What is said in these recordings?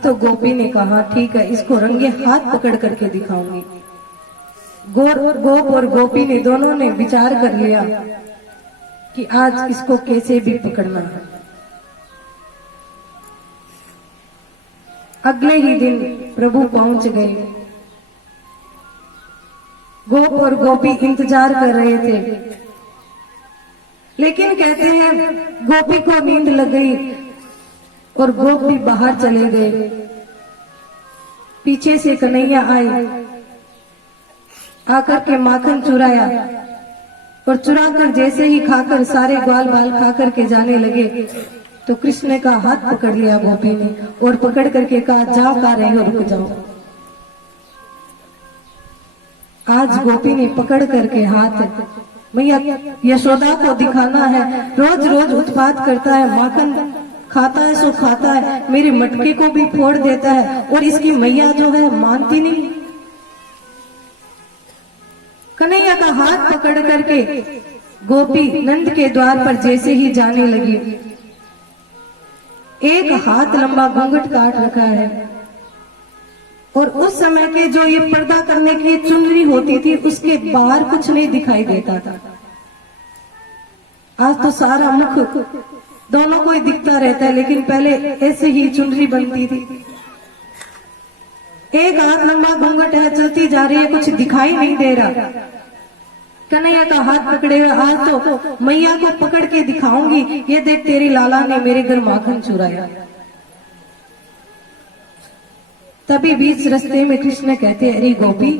अब तो गोपी ने कहा ठीक है, इसको रंगे हाथ पकड़ करके दिखाऊंगी। गोप और गोपी ने दोनों ने विचार कर लिया कि आज इसको कैसे भी पकड़ना है। अगले ही दिन प्रभु पहुंच गए। गोप और गोपी इंतजार कर रहे थे, लेकिन कहते हैं गोपी को नींद लग गई और गोप भी बाहर चले गए। पीछे से कन्हैया आए, आकर के माखन चुराया और चुरा कर जैसे ही खाकर सारे ग्वाल बाल खाकर के जाने लगे तो कृष्ण का हाथ पकड़ लिया गोपी ने और पकड़ करके कहा, जा कहाँ रहे हो, रुक जाओ। आज गोपी ने पकड़ करके हाथ, मैया यशोदा को दिखाना है, रोज रोज उत्पात करता है, माखन खाता है सो खाता है, मेरे मटके को भी फोड़ देता है और इसकी मैया जो है मानती नहीं। कन्हैया का हाथ पकड़ करके गोपी नंद के द्वार पर जैसे ही जाने लगी, एक हाथ लंबा घूंघट काट रखा है और उस समय के जो ये पर्दा करने की चुनरी होती थी उसके बाहर कुछ नहीं दिखाई देता था। आज तो सारा मुख दोनों को ही दिखता रहता है, लेकिन पहले ऐसे ही चुनरी बनती थी। एक हाथ लंबा घूंघट है, चलती जा रही है, कुछ दिखाई नहीं दे रहा। कन्हैया का हाथ पकड़े हुए, आज तो मैया को पकड़ के दिखाऊंगी, ये देख तेरी लाला ने मेरे घर माखन चुराया। तभी बीच रास्ते में कृष्ण कहते, अरे गोपी,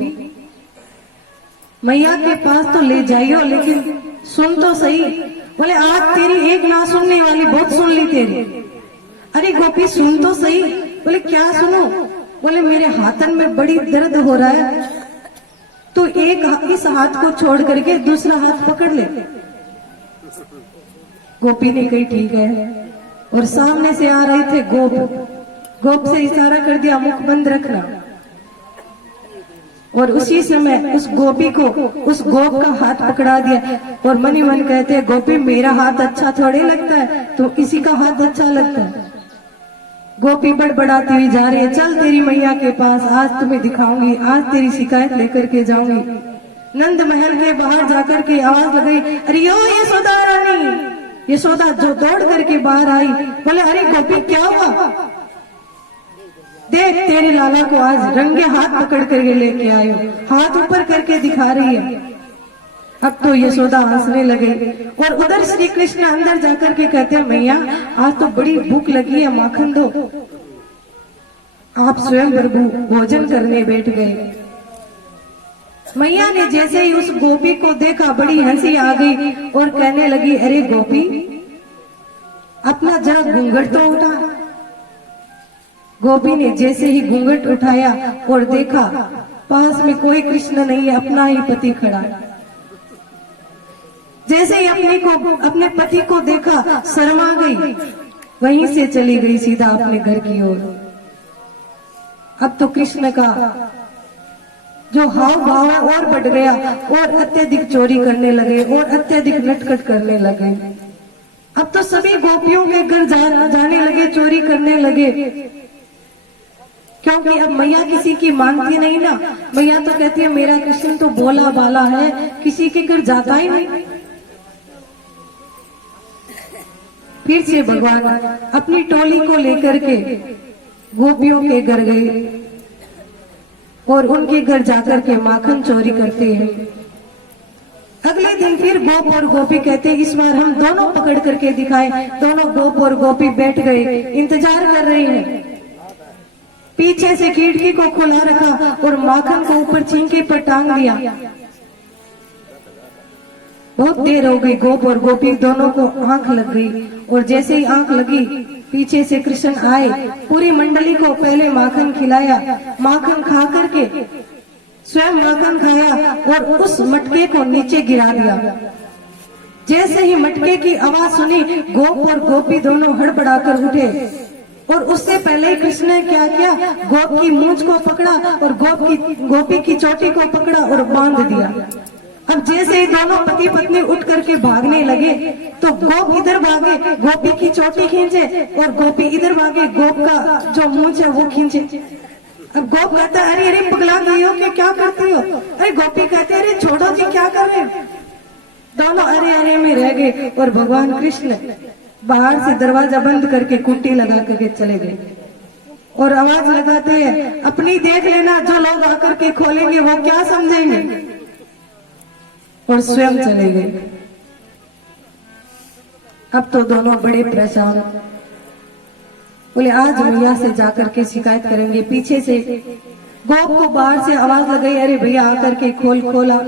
मैया के पास तो ले जाइयो, लेकिन सुन तो सही। बोले आज तेरी एक ना सुनने वाली बहुत सुन ली तेरी। अरे गोपी सुन तो सही। बोले क्या सुनो? बोले मेरे हाथन में बड़ी दर्द हो रहा है, तो इस हाथ को छोड़ करके दूसरा हाथ पकड़ ले। गोपी ने कही ठीक है, और सामने से आ रहे थे गोप से इशारा कर दिया, मुख बंद रखना। और उसी समय उस गोपी को उस गोप का हाथ पकड़ा दिया और मनी मन कहते हैं, गोपी मेरा हाथ अच्छा थोड़े लगता है, तो किसी का हाथ अच्छा लगता है। गोपी बड़बड़ाती हुई जा रही है, चल तेरी मैया के पास, आज तुम्हें दिखाऊंगी, आज तेरी शिकायत लेकर के जाऊंगी। नंद महल के बाहर जाकर के आवाज लगाई, अरे यो यशोदा रानी। यशोदा जो दौड़ करके बाहर आई, बोले अरे गोपी क्या हुआ? देख तेरे लाला को आज रंगे हाथ पकड़ करके लेके आयो, हाथ ऊपर करके दिखा रही है। अब तो यशोदा हंसने लगे और उधर श्री कृष्ण अंदर जाकर के कहते हैं, मैया आज तो बड़ी भूख लगी है, माखन दो। आप स्वयं प्रभु भोजन करने बैठ गए। मैया ने जैसे ही उस गोपी को देखा बड़ी हंसी आ गई और कहने लगी, अरे गोपी अपना जरा घूंघट तो उठा। गोपी ने जैसे ही घूंघट उठाया और देखा पास में कोई कृष्ण नहीं है, अपना ही पति खड़ा। जैसे ही अपने पति को देखा शर्मा गई, वहीं से चली गई सीधा अपने घर की ओर। अब तो कृष्ण का जो हाव भाव और बढ़ गया और अत्यधिक चोरी करने लगे और अत्यधिक नटखट करने लगे। अब तो सभी गोपियों के घर जाने लगे, चोरी करने लगे, क्योंकि अब मैया किसी की मानती नहीं ना। मैया तो कहती है मेरा कृष्ण तो बोला बाला है, किसी के घर जाता ही नहीं। फिर से भगवान अपनी टोली को लेकर के गोपियों के घर गए और उनके घर जाकर के माखन चोरी करते हैं। अगले दिन फिर गोप और गोपी कहते इस बार हम दोनों पकड़ करके दिखाए। दोनों गोप और गोपी बैठ गए, इंतजार कर रहे हैं। पीछे से खिड़की को खुला रखा और माखन को ऊपर छींके पर टांग दिया। बहुत देर हो गई, गोप और गोपी दोनों को आंख लग गई और जैसे ही आंख लगी पीछे से कृष्ण आए, पूरी मंडली को पहले माखन खिलाया। माखन खा करके स्वयं माखन खाया और उस मटके को नीचे गिरा दिया। जैसे ही मटके की आवाज सुनी, गोप और गोपी दोनों हड़बड़ाकर उठे और उससे पहले ही कृष्ण ने क्या किया, गोप की मूंछ को पकड़ा और गोपी की चोटी को पकड़ा और बांध दिया। अब जैसे ही दोनों पति पत्नी उठ करके भागने लगे तो गोप इधर भागे, गोपी की चोटी खींचे, और गोपी इधर भागे, गोप का जो मूंछ है वो खींचे। अब गोप कहता है, अरे अरे पगला गई हो, क्या करती हो? अरे गोपी कहते, अरे छोड़ो जी, क्या कर रहे हो? दोनों अरे अरे में रह गए और भगवान कृष्ण बाहर से दरवाजा बंद करके कुंडी लगा करके चले गए और आवाज लगाते हैं, अपनी देख लेना, जो लोग आकर के खोलेंगे वो क्या समझेंगे, और स्वयं चले गए। अब तो दोनों बड़े परेशान, बोले आज मैया से जाकर के शिकायत करेंगे। पीछे से गोप को बाहर से आवाज लगाई, अरे भैया आकर के खोला,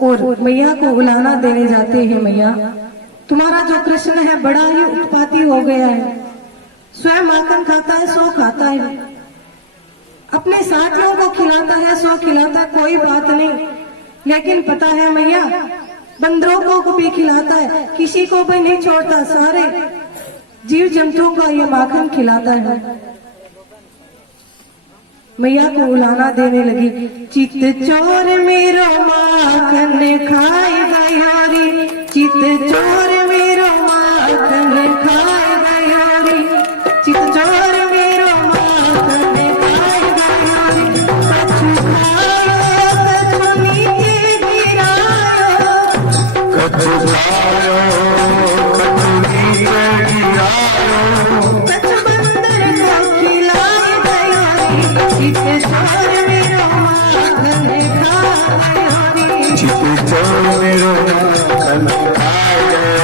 और मैया को बुलाना देने जाते हैं। मैया, तुम्हारा जो कृष्ण है बड़ा ही उत्पाती हो गया है, स्वयं माखन खाता है, सो खाता है, अपने साथियों को खिलाता है, सो खिलाता है, कोई बात नहीं, लेकिन पता है मैया, बंदरों को भी खिलाता है, किसी को भी नहीं छोड़ता, सारे जीव जंतुओं का ये माखन खिलाता है। मैया को उलाना देने लगी, चित चोर मेरो माखन खाए गयारी, चित चोर मेरो माखन खाए गयारी, चित चोर मेरो माखन खाए गयारी, कछु खायो कछु नीचे गिरायो, कछु खायो कछु नीचे गिरायो, कछु बंदर को खिलाए गयारी, चित चोर मेरो माखन खाए गयारी, चित चोर मेरो माखन खाए गयारी।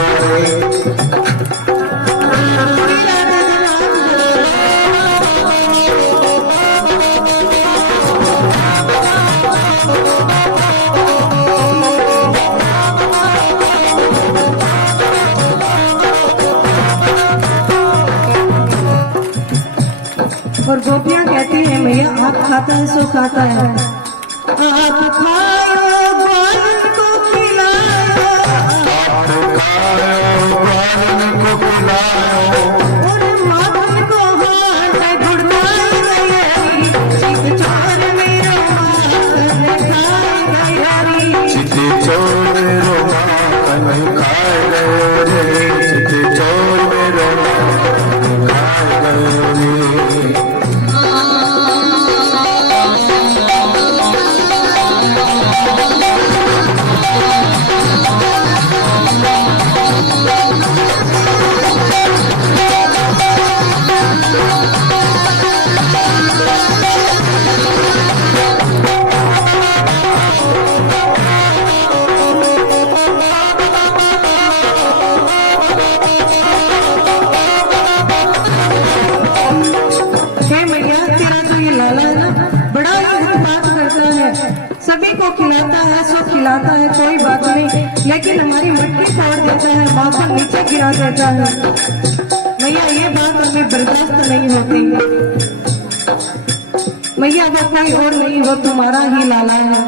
और गोपियां कहती है, मैया आप खाता है सो खाता है, आप खाओ ग्वालन को खिलाओ, आप खाओ ग्वालन को खिलाओ, और माखन को हाथ गुड़काई गयारी, चित चोर मेरो माखन खाए गयारी, चित चोर मेरो माखन खाए गयारी, चित चोर मेरो माखन खाए गयारी। सभी को खिलाता है, सो खिलाता है, कोई बात नहीं, लेकिन हमारी मटकी तोड़ देता है, माखन नीचे गिरा देता है। मैया ये बात हमें बर्दाश्त नहीं होती। मैया वो कोई और नहीं, वो तुम्हारा ही लाला है।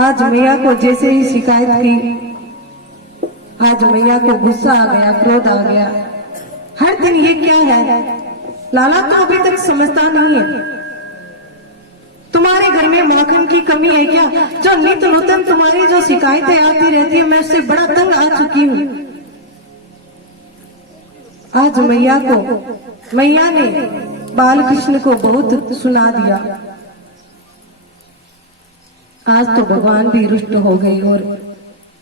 आज मैया को जैसे ही शिकायत की, आज मैया को गुस्सा आ गया, क्रोध आ गया। हर दिन ये क्या है, लाला तो अभी तक समझता नहीं है। तुम्हारे घर में माखन की कमी है क्या? जो नित्य नूतन तुम्हारी जो शिकायतें आती रहती है, मैं उससे बड़ा तंग आ चुकी हूँ। आज मैया ने बाल कृष्ण को बहुत सुना दिया। आज तो भगवान भी रुष्ट हो गई और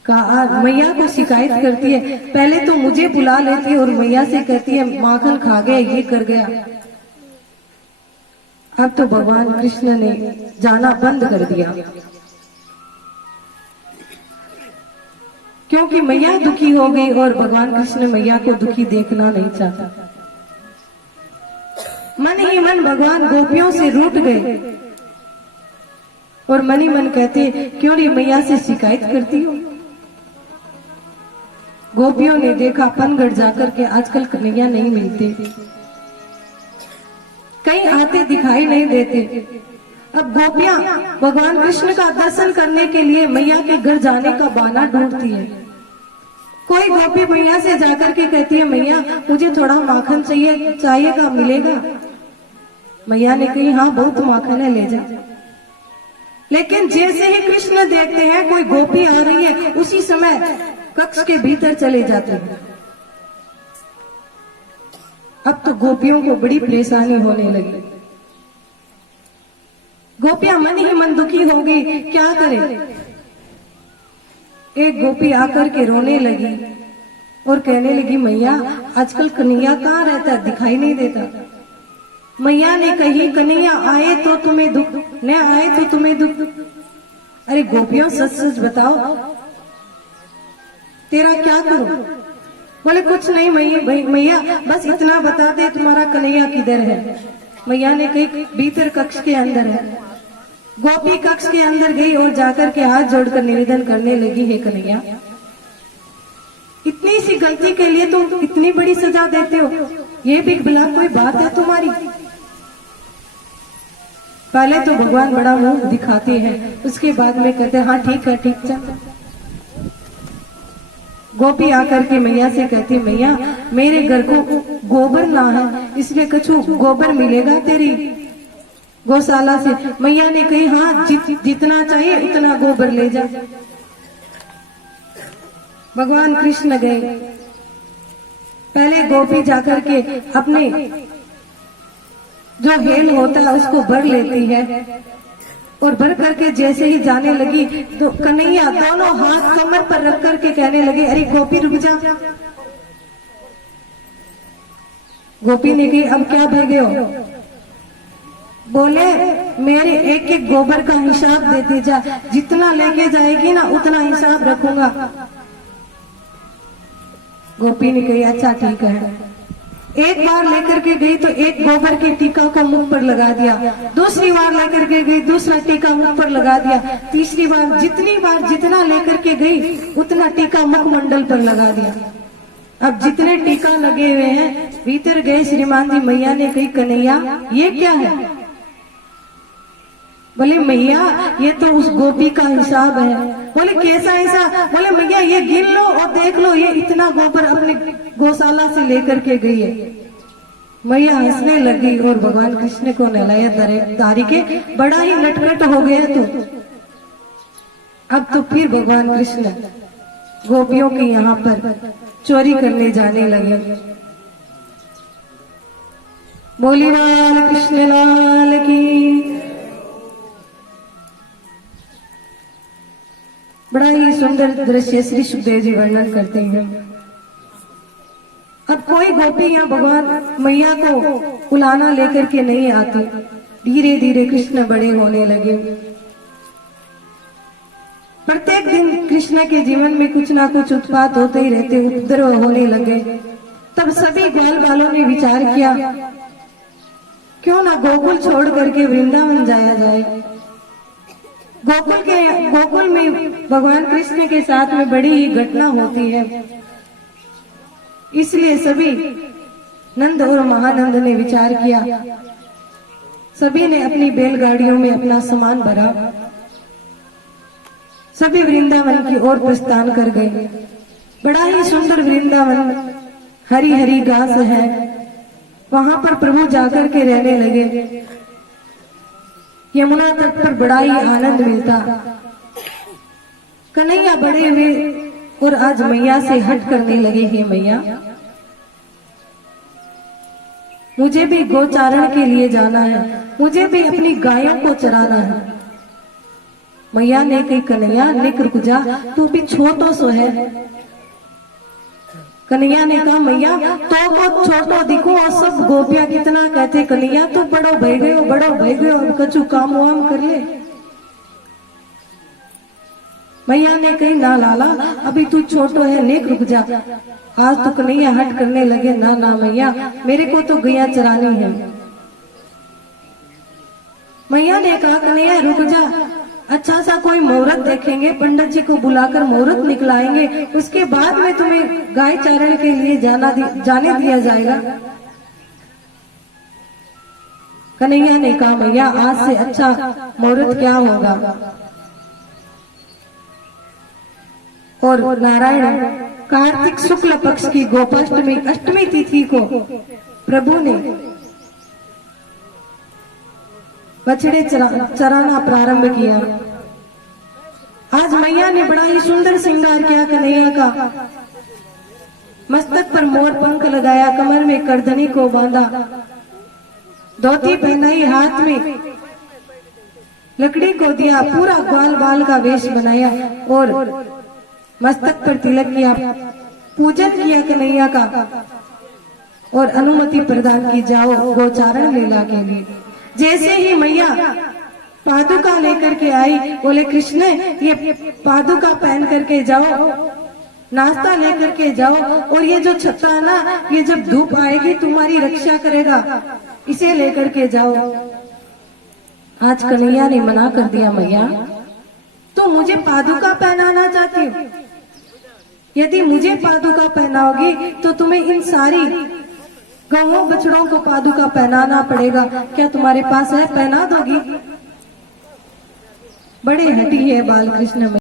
कहा, मैया को शिकायत करती है, पहले तो मुझे बुला लेती है और मैया से कहती है माखन खा गया, ये कर गया। अब तो भगवान कृष्ण ने जाना बंद कर दिया, क्योंकि मैया दुखी हो गई और भगवान कृष्ण मैया को दुखी देखना नहीं चाहता। मन ही मन भगवान गोपियों से रूठ गए और मन ही मन कहते, क्यों नहीं मैया से शिकायत करती हो। गोपियों ने देखा पनगढ़ जाकर के आजकल कन्हैया नहीं मिलते, कहीं आते दिखाई नहीं देते। अब गोपियां भगवान कृष्ण का दर्शन करने के लिए मैया के घर जाने का बहाना ढूंढती है। कोई गोपी मैया से जाकर के कहती है, मैया मुझे थोड़ा माखन चाहिएगा, मिलेगा? मैया ने कही हाँ बहुत माखन है, ले जा। लेकिन जैसे ही कृष्ण देखते हैं कोई गोपी आ रही है, उसी समय कक्ष के भीतर चले जाते हैं। अब तो गोपियों को बड़ी परेशानी होने लगी। गोपियां मन ही मन दुखी हो गई, क्या करें। एक गोपी आकर के रोने लगी और कहने लगी, मैया आजकल कन्हैया कहाँ रहता है, दिखाई नहीं देता। मैया ने कही, कन्हैया आए तो तुम्हें दुख, न आए तो तुम्हें दुख। अरे गोपियों सच सच बताओ, तेरा क्या करूं। बोले कुछ नहीं मैया, बस इतना बता दे तुम्हारा कन्हैया किधर है। मैया ने कही भीतर कक्ष के अंदर है। गोपी कक्ष के अंदर गई और जाकर के हाथ जोड़कर निवेदन करने लगी, हे कन्हैया इतनी सी गलती के लिए तुम इतनी बड़ी सजा देते हो, ये भी भला कोई बात है तुम्हारी। पहले तो भगवान बड़ा मुंह दिखाते हैं, उसके बाद में कहते हैं हाँ ठीक है, ठीक चल। गोपी आकर के मैया से कहती, मैया मेरे घर को गोबर ना है, इसलिए कछु गोबर मिलेगा तेरी गौशाला से। मैया ने कही हाँ जितना चाहिए उतना गोबर ले जा। भगवान कृष्ण गए, पहले गोपी जाकर के अपने जो हेल होता है उसको भर लेती है, और भर करके जैसे ही जाने लगी तो कन्हैया दोनों हाथ कमर पर रख करके कहने लगे, अरे गोपी रुक जा। गोपी ने कही अब क्या भेगे हो। बोले मेरे एक एक गोबर का हिसाब देती जा, जितना लेके जाएगी ना उतना हिसाब रखूंगा। गोपी ने कही अच्छा ठीक है। एक बार लेकर के गई तो एक गोबर की टीका को मुख पर लगा दिया, दूसरी बार लेकर के गई दूसरा टीका मुख पर लगा दिया, तीसरी बार जितना लेकर के गई उतना टीका मुखमंडल पर लगा दिया। अब जितने टीका लगे हुए हैं भीतर गए श्रीमान जी। मैया ने कही कन्हैया ये क्या है। बोले मैया ये तो उस गोपी का हिसाब है। बोले कैसा हिसाब। बोले मैया ये गिन लो और देख लो ये इतना गोबर अपने गौशाला से लेकर के गई है। मैया हंसने लगी और भगवान कृष्ण को नहलाया तारी के बड़ा ही नटखट हो गया। तो अब तो फिर भगवान कृष्ण गोपियों के यहाँ पर चोरी करने जाने लगे। बोली बाल कृष्ण लाल की। बड़ा ही सुंदर दृश्य श्री सुखदेव जी वर्णन करते हैं। अब कोई गोपी या भगवान मैया को उलाना लेकर के नहीं आती। धीरे धीरे कृष्ण बड़े होने लगे। प्रत्येक दिन कृष्ण के जीवन में कुछ ना कुछ उत्पात होते ही रहते, उपद्रव होने लगे। तब सभी ग्वाल बालों ने विचार किया क्यों ना गोकुल छोड़ करके वृंदावन जाया जाए। गोकुल में भगवान कृष्ण के साथ में बड़ी ही घटना होती है, इसलिए सभी नंद और महानंद ने विचार किया। सभी ने अपनी बैलगाड़ियों में अपना सामान भरा, सभी वृंदावन की ओर प्रस्थान कर गए। बड़ा ही सुंदर वृंदावन, हरी हरी घास है, वहां पर प्रभु जाकर के रहने लगे। यमुना तट पर बड़ा ही आनंद मिलता। कन्हैया बड़े हुए और आज मैया से हट करने लगे। हे मैया मुझे भी गोचारण के लिए जाना है, मुझे भी अपनी गायों को चराना है। मैया ने कही कन्हैया निक रुक जा, तू भी छोटो सो है। कन्हैया ने कहा मैया तो को छोटो दिखो और सब गोपियां कितना कहते कन्हैया तू बड़ो भय गयो, बड़ो भय गयो, अब कछु काम वाम कर ले। मैया ने कही ना लाला अभी तू छोटो है, नेक रुक जा। आज तो कन्हैया हट करने लगे। ना ना मैया मेरे को तो गैया चरानी है। मैया ने कहा कन्हैया रुक जा, अच्छा सा कोई मुहूर्त देखेंगे, पंडित जी को बुलाकर मुहूर्त निकलाएंगे, उसके बाद में तुम्हें गाय चारण के लिए जाने दिया जाएगा। कन्हैया ने कहा मैया आज से अच्छा मुहूर्त क्या होगा। और नारायण कार्तिक शुक्ल पक्ष की गोपाष्टमी अष्टमी तिथि को प्रभु ने बछड़े चराना प्रारंभ किया। आज मैया ने बड़ा ही सुंदर श्रृंगार किया कन्हैया का। मस्तक पर मोर पंख लगाया, कमर में करधनी को बांधा, धोती पहनाई, हाथ में लकड़ी को दिया, पूरा ग्वाल बाल का वेश बनाया और मस्तक पर तिलक किया, पूजन किया कन्हैया का और अनुमति प्रदान की, जाओ गोचारण लीला के लिए। जैसे ही मैया पादुका लेकर के आई, बोले कृष्ण ये पादुका पहन करके जाओ, नाश्ता लेकर के जाओ, और ये जो छत्ता है ना, ये जब धूप आएगी तुम्हारी रक्षा करेगा, इसे लेकर के जाओ। आज कन्हैया ने मना कर दिया, मैया तो मुझे पादुका पहनाना चाहती हो? यदि मुझे पादुका पहनाओगी तो तुम्हें इन सारी गौओं बछड़ों को पादुका पहनाना पड़ेगा। क्या तुम्हारे पास है? पहना दोगी? बड़े हठी है बाल कृष्ण में।